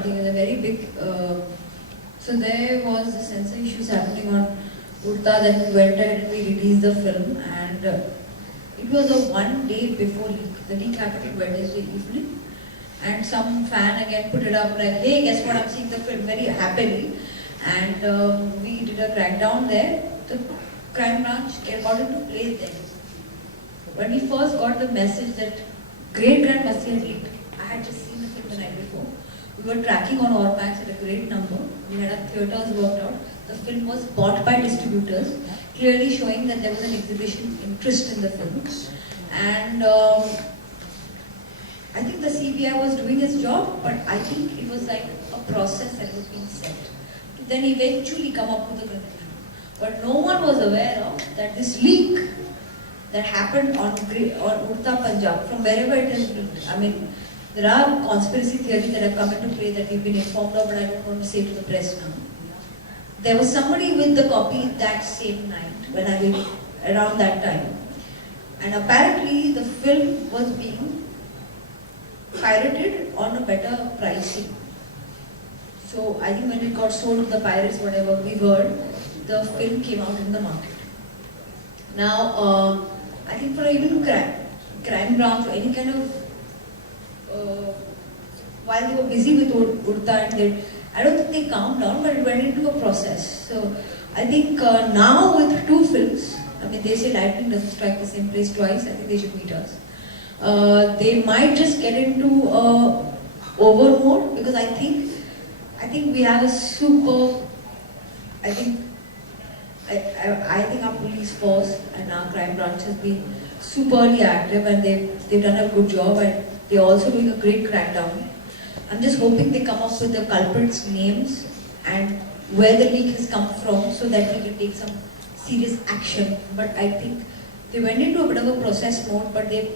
something, a very big. So there was the censor issues happening on Urta. Then we went ahead and we released the film, and it was a one day before leak. The leak happened Wednesday evening, and some fan again put it up like, "Hey, guess what? I'm seeing the film," very happily, and we did a crackdown there. The crime branch got into play there. When we first got the message that Great Grand Masti had leaked, I had just seen the film the night before. We were tracking on Ormax at a great number. We had our theatres worked out. The film was bought by distributors, clearly showing that there was an exhibition interest in the film. And I think the CBI was doing its job, but I think it was like a process that was being set to then eventually come up with a conclusion. But no one was aware of that this leak that happened on Urta Punjab, from wherever it is leaked. I mean, there are conspiracy theories that have come into play that we've been informed of, but I don't want to say to the press now. There was somebody with the copy that same night, when I was around that time. And apparently the film was being pirated on a better pricing. So I think when it got sold to the pirates, whatever we heard, the film came out in the market. Now, I think for even crime branch or any kind of, while they were busy with Urta, and I don't think they calmed down, but it went into a process. So I think now with two films, I mean, they say lightning doesn't strike the same place twice. I think they should meet us. They might just get into over mode, because I think we have a super. I think our police force and our crime branch has been superly active, and they've done a good job, and they're also doing a great crackdown. I'm just hoping they come up with the culprits' names and where the leak has come from, so that we can take some serious action. But I think they went into a bit of a process mode, but they've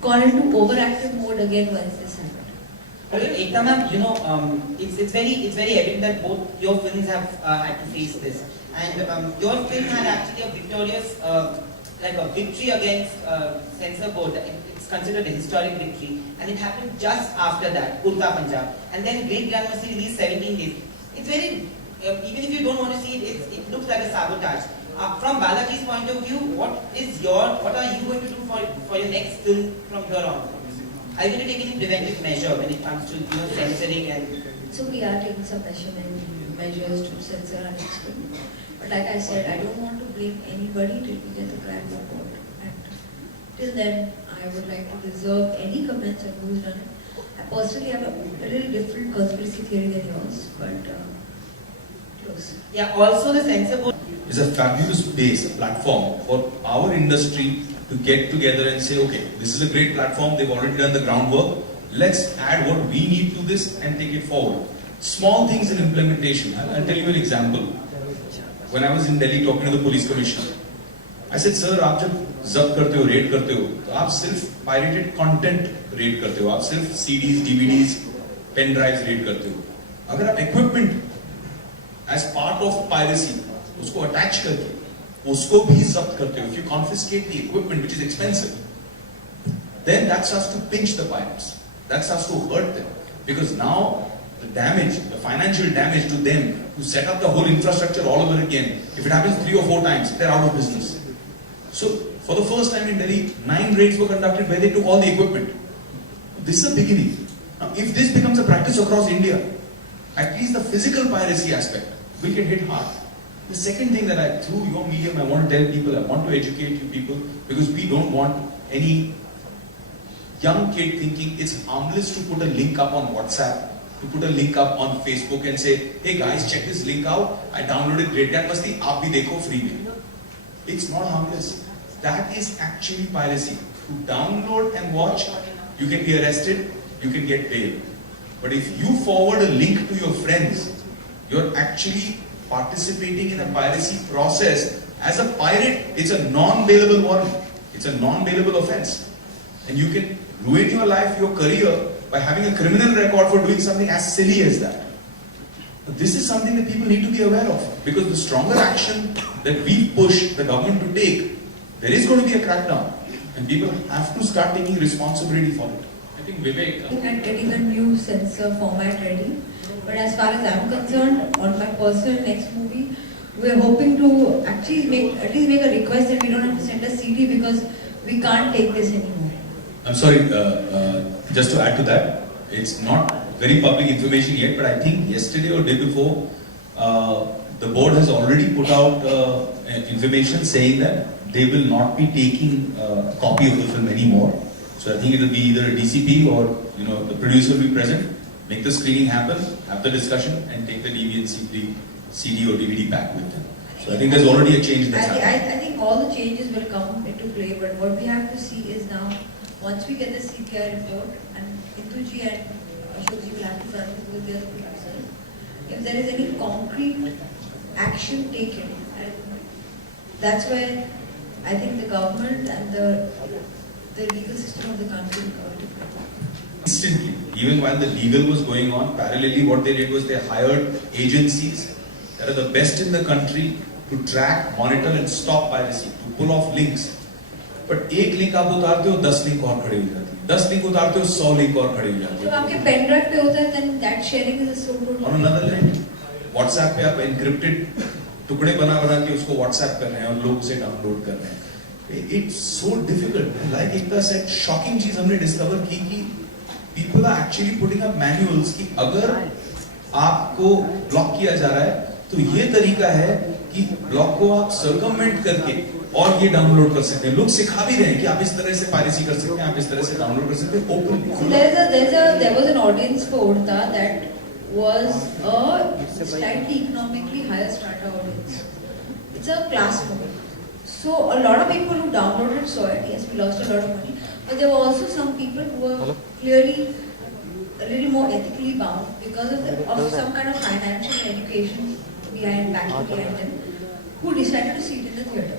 gone into overactive mode again once this happened. Ekta ma'am, it's very evident that both your films have had to face this, and your film had actually a victorious, like a victory against censor board. It's considered a historic victory, and it happened just after that, Urta Punjab, and then Great Grand Masti released 17 days. It's very, even if you don't want to see it, it looks like a sabotage. From Balaji's point of view, what are you going to do for your next film from here on? Are you going to take any preventive measure when it comes to censoring and? So we are taking some measures to censor our next film. But like I said, I don't want to blame anybody till we get the crime report. And till then, I would like to reserve any comments on who's done it. I personally have a little different conspiracy theory than yours, but close. Yeah. Also, the censor board is a fabulous base, a platform for our industry to get together and say, okay, this is a great platform, they've already done the groundwork, let's add what we need to this and take it forward. Small things in implementation. I'll tell you an example. When I was in Delhi talking to the police commissioner, I said, sir, आप जब जब्त करते हो, red करते हो, तो आप सिर्फ pirated content रेड करते हो, आप सिर्फ CDs, DVDs, pen drives red करते हो. अगर आप equipment as part of piracy उसको attach करके उसको भी जब्त करते हो, if you confiscate the equipment which is expensive, then that starts to pinch the pirates. That starts to hurt them, because now the damage, the financial damage to them to set up the whole infrastructure all over again, if it happens 3 or 4 times, they're out of business. So for the first time in Delhi, 9 raids were conducted where they took all the equipment. This is a beginning. Now if this becomes a practice across India, at least the physical piracy aspect will get hit hard. The second thing that through your medium, I want to tell people, I want to educate you people, because we don't want any young kid thinking it's harmless to put a link up on WhatsApp, to put a link up on Facebook and say, hey guys, check this link out, I downloaded Great Grand Masti, aap bhi dekho free mein. It's not harmless. That is actually piracy. To download and watch, you can be arrested, you can get bail. But if you forward a link to your friends, you're actually participating in a piracy process. As a pirate, it's a non-bailable warrant. It's a non-bailable offense. And you can ruin your life, your career, by having a criminal record for doing something as silly as that. But this is something that people need to be aware of, because the stronger action that we push the government to take, there is going to be a crackdown. And people have to start taking responsibility for it. I think Vivek. And getting a new sensor format ready. But as far as I'm concerned, on my personal next movie, we're hoping to actually at least make a request that we don't have to send a CD because we can't take this anymore. I'm sorry, just to add to that, it's not very public information yet, but I think yesterday or day before, the board has already put out information saying that they will not be taking a copy of the film anymore. So I think it will be either a DCP or the producer will be present, make the screening happen, have the discussion, and take the DVD and CD or DVD back with them. So I think there's already a change that's happening. I think all the changes will come into play, but what we have to see is now, once we get the CPI report, and Intuji and Ashokji will have to run it with their producers, if there is any concrete action taken, and that's where I think the government and the legal system of the country will come into play. Instantly, even while the legal was going on, parallelly what they did was they hired agencies that are the best in the country to track, monitor and stop piracy, to pull off links. But एक link आप उतारते हो 10 link और खड़े हो जाती है, 10 link उतारते हो 100 लिंक और खड़े हो जाती है। जब आपके पेन ड्राइव पे होता है, then that sharing is so good. On another level, WhatsApp पे आप encrypted टुकड़े बना के उसको WhatsApp कर रहे हैं और लोग उसे डाउनलोड कर रहे हैं। It's so difficult. Like Ekta said, shocking चीज हमने discover की कि people are actually putting up manuals कि अगर आपको ब्लॉक किया जा रहा है तो ये तरीका है कि ब्लॉक को आप सर्कमवेंट करके और ये डाउनलोड कर सकते हैं। लोग सिखा भी रहे हैं कि आप इस तरह से पायरेसी कर सकते हैं, आप इस तरह से डाउनलोड कर सकते हैं openly. There was an audience for Urta that was a slightly economically higher strata audience. It's a class movie. So a lot of people who downloaded saw it. Yes, we lost a lot of money, but there were also some people who were clearly a little more ethically bound because of some kind of financial education behind them, who decided to see it in the theatre.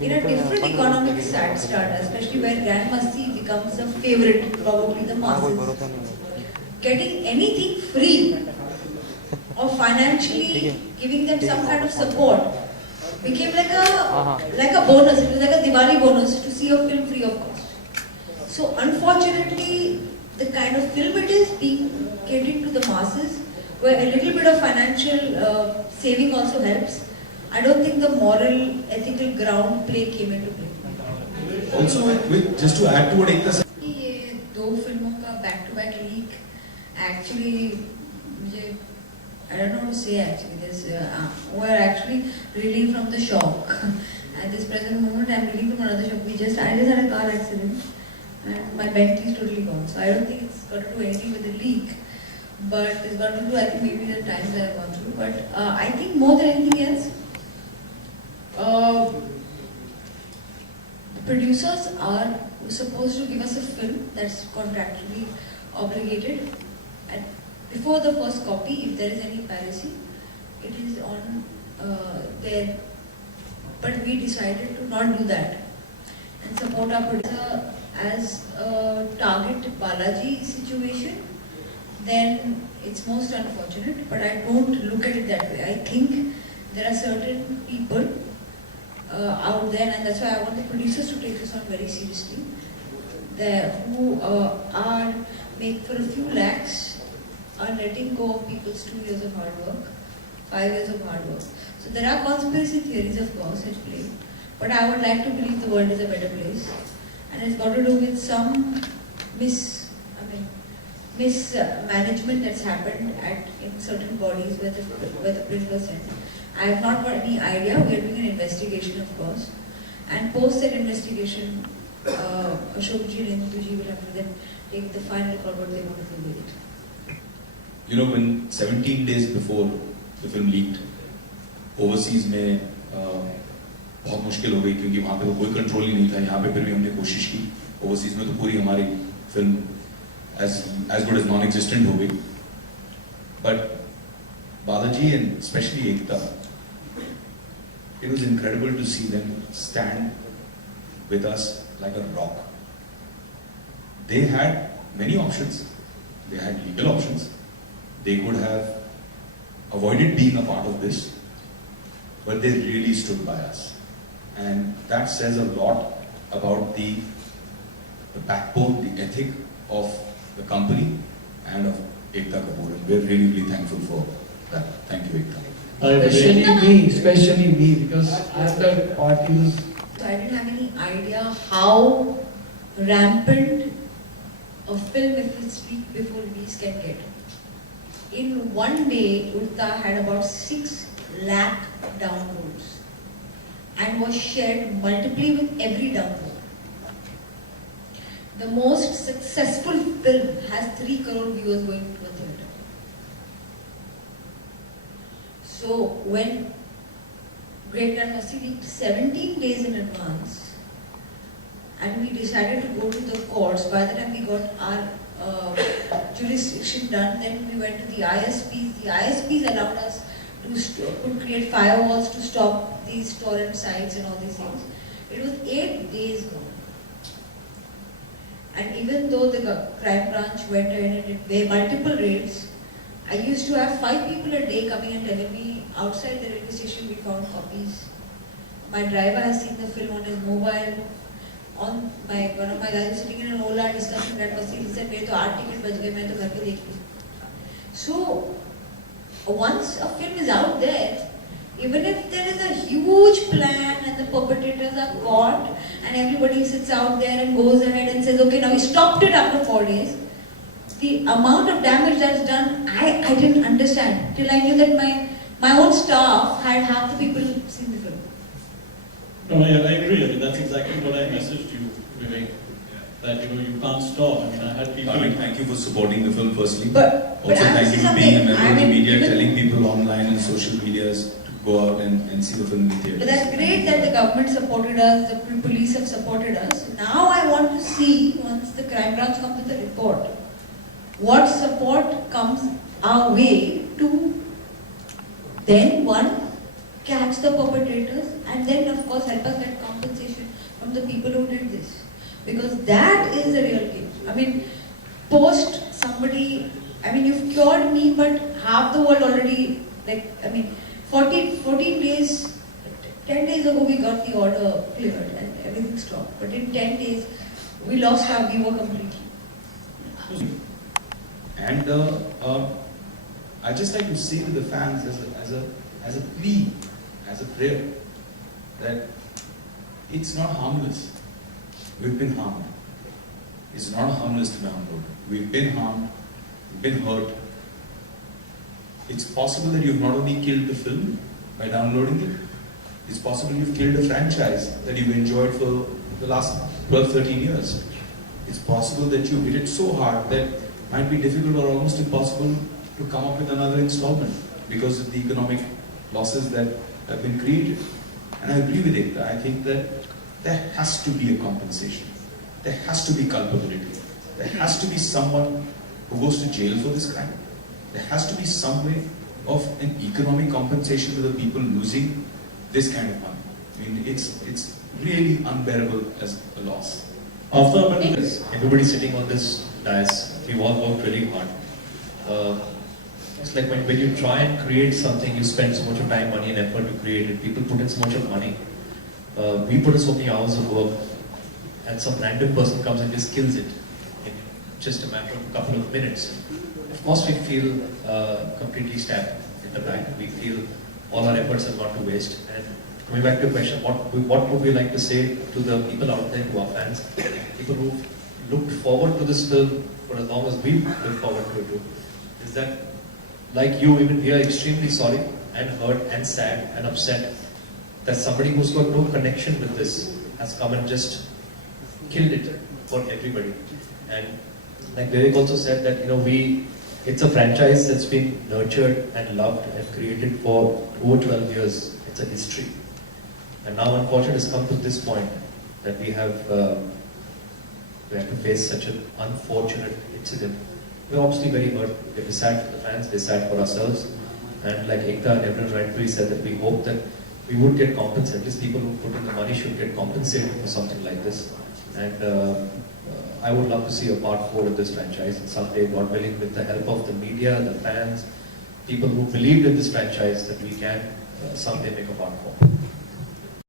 In a different economic strata, especially where Grand Masti becomes the favorite, probably the masses. Getting anything free or financially giving them some kind of support became like a bonus. It was like a Diwali bonus to see a film free of cost. So unfortunately, the kind of film it is being catered to the masses, where a little bit of financial saving also helps. I don't think the moral, ethical ground play came into play. Also, just to add to what Ekta said, ये दो फिल्मों का back-to-back leak actually मुझे I don't know what to say actually. We're actually reeling from the shock. At this present moment, I'm reeling from another shock. I just had a car accident and my Bentley is totally gone. So I don't think it's got to do anything with the leak. But it's got to do, I think, maybe the times that I've gone through. But I think more than anything else, the producers are supposed to give us a film that's contractually obligated. And before the first copy, if there is any piracy, it is on there. But we decided to not do that and support our producer as a target Balaji situation. Then it's most unfortunate, but I don't look at it that way. I think there are certain people out there, and that's why I want the producers to take this on very seriously, who are make for a few lakhs, are letting go of people's 2 years of hard work, 5 years of hard work. So there are conspiracy theories, of course, at play, but I would like to believe the world is a better place, and it's got to do with some mismanagement that's happened in certain bodies where the print was sent. I have not got any idea. We are doing an investigation, of course, and post that investigation, Ashokji and Intuji will have to then take the final call what they want to do with it. you know, when 17 days before the film leaked, overseas में बहुत मुश्किल हो गई क्योंकि वहाँ पे तो कोई कंट्रोल ही नहीं था। यहाँ पे फिर भी हमने कोशिश की। ओवरसीज में तो पूरी हमारी film as good as non-existent हो गई। But Balaji and especially Ekta, it was incredible to see them stand with us like a rock. They had many options. They had legal options. They could have avoided being a part of this, but they really stood by us. And that says a lot about the backbone, the ethic of the company and of Ekta Kapoor. And we're really, really thankful for that. Thank you, Ekta. Especially me, because after parties, So I didn't have any idea how rampant a film, if it's week before release, can get. In one day, Urta had about 6 lakh downloads and was shared multiply with every download. The most successful film has 3 crore viewers going to a theatre. So when Great Grand Masti leaked 17 days in advance, and we decided to go to the courts. By the time we got our jurisdiction done, then we went to the ISPs. The ISPs allowed us to create firewalls to stop these torrent sites and all these things. It was 8 days gone. And even though the crime branch went ahead and did multiple raids, I used to have 5 people a day coming and telling me, outside the railway station we found copies. My driver has seen the film on his mobile. One of my guys was sitting in an Ola discussing that was he said, "मेरे तो 8 ticket बच गए, मैं तो घर पे देख ली." So once a film is out there, even if there is a huge plan and the perpetrators are caught and everybody sits out there and goes ahead and says, "Okay, now we stopped it after 4 days," the amount of damage that's done, I didn't understand till I knew that my own staff had half the people seen the film. No, I agree. I mean, that's exactly what I messaged you, Vivek. That you can't stop. I mean, I had people. Darling, thank you for supporting the film firstly. But Also, I thank will you say for being a something. member of the media, even- telling people online and social medias to go out and see the film in the theaters. But that's great that the government supported us, the police have supported us. Now I want to see, once the crime branch comes with a report, what support comes our way to then, one, catch the perpetrators, and then of course help us get compensation from the people who did this. Because that is the real game. I mean, post somebody, I mean, you've cured me, but half the world already, 14 days, 10 days ago we got the order cleared and everything stopped. But in 10 days, we lost our viewer completely. And I just like to say to the fans as a plea, as a prayer, that it's not harmless. We've been harmed. It's not harmless to download. We've been harmed. We've been hurt. It's possible that you've not only killed the film by downloading it, it's possible you've killed a franchise that you've enjoyed for the last 12, 13 years. It's possible that you hit it so hard that it might be difficult or almost impossible to come up with another installment because of the economic losses that have been created. And I agree with Ekta. I think that there has to be a compensation. There has to be culpability. There has to be someone who goes to jail for this crime. There has to be some way of an economic compensation to the people losing this kind of money. I mean, it's really unbearable as a loss. Aftab and Everybody sitting on this dais, we've all worked really hard. It's like when you try and create something, you spend so much of time, money and effort to create it. People put in so much of money. We put in so many hours of work, and some random person comes and just kills it in just a matter of a couple of minutes. Of course, we feel completely stabbed in the back. We feel all our efforts have gone to waste. And coming back to the question, what would we like to say to the people out there who are fans, people who looked forward to this film for as long as we look forward to it too, is that, like you, even we are extremely sorry and hurt and sad and upset that somebody who's got no connection with this has come and just killed it for everybody. And like Vivek also said that, it's a franchise that's been nurtured and loved and created for over 12 years. It's a history. And now unfortunately it's come to this point that we have to face such an unfortunate incident. We're obviously very hurt. We're sad for the fans, we're sad for ourselves. And like Ekta and everyone rightfully said, that we hope that we would get compensated. At least people who put in the money should get compensated for something like this. And I would love to see a part 4 of this franchise. And someday, God willing, with the help of the media, the fans, people who believed in this franchise, that we can someday make a part 4.